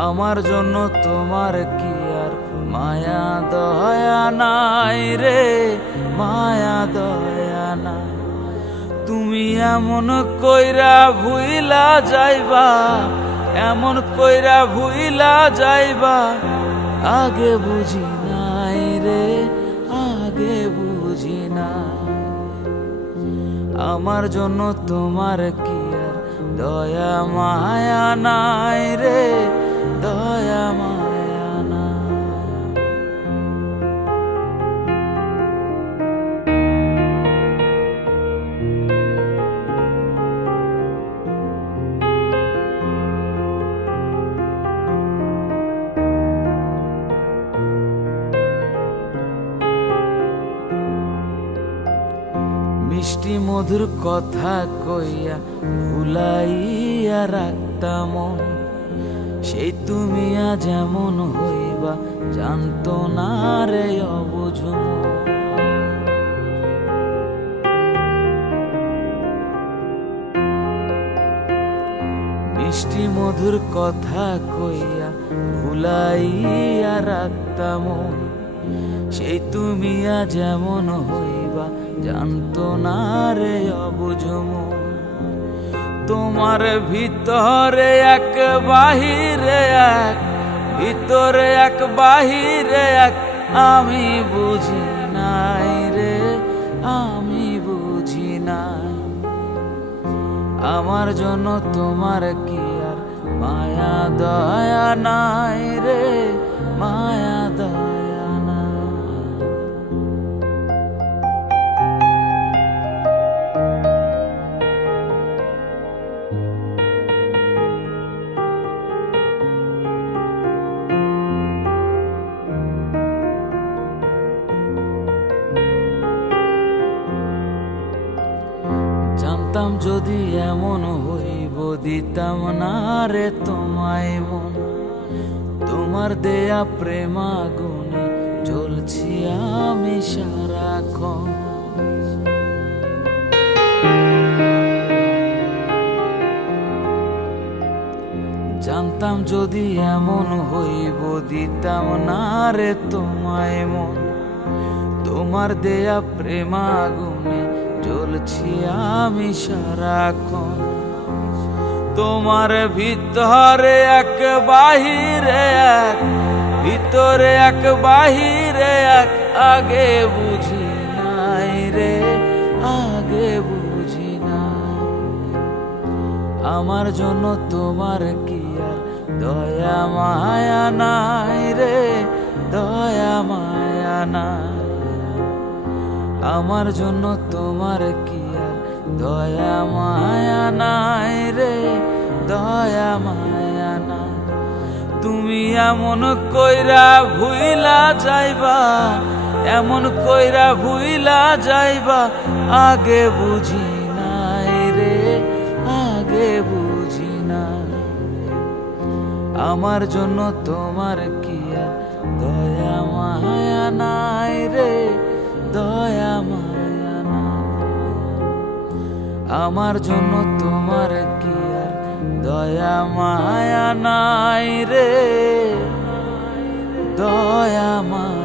আমার জন্য তোমার কি আর মায়া দয়া নাই রে, মায়া দয়া নাই। তুমি এমন কইরা ভুইলা যাইবা, এমন কইরা ভুইলা যাইবা, আগে বুঝি নাই রে, আগে বুঝি নাই। আমার জন্য তোমার কি আর দয়া মায়া নাই রে, দয়া মায়া নাই। মিষ্টি মধুর কথা কইয়া ভুলাইয়া রাখতাম, সেই তুমি আজ এমন হইবা জানতো না রে অবুঝ। মিষ্টি মধুর কথা কইয়া ভুলাইয়া রাখতাম, সেই তুমি আজ এমন হইবা জানতো না রে অবুঝ। তোমার ভিতরে এক বাহিরে এক, ভিতরে এক বাহিরে এক, আমি বুঝি নাই রে, আমি বুঝি নাই। আমার জন্য তোমার কি আর মায়া দয়া নাই রে, মায়া দয়া নাই। জানতাম যদি এমন হইব দিতাম না রে তোমায় মন, তোমার দেয়া প্রেমাগুনে জ্বলছি আমি সারাক্ষণ। জানতাম যদি এমন হইব দিতাম না রে তোমায় মন, তোমার দেয়া প্রেমাগুনে জ্বলছি আমি সারাক্ষণ। তোমার ভিতরে এক বাহিরে এক, ভিতরে এক বাহিরে এক, আগে বুঝি নাই রে, আগে বুঝি নাই। আমার জন্য তোমার কি আর দয়া মায়া নাই রে, দয়া মায়া নাই। আমার জন্য তোমার কি আর দয়া মায়া নাই রে, দয়া মায়া নাই। তুমি এমন কইরা ভুইলা যাইবা, এমন কইরা ভুইলা যাইবা, আগে বুঝি নাই রে, আগে বুঝি নাই। আমার জন্য তোমার কি আর দয়া মায়া নাই রে, দয়া মায়া নাই। আমার জন্য তোমার কি আর দয়া মায়া নাই রে, দয়া মায়া।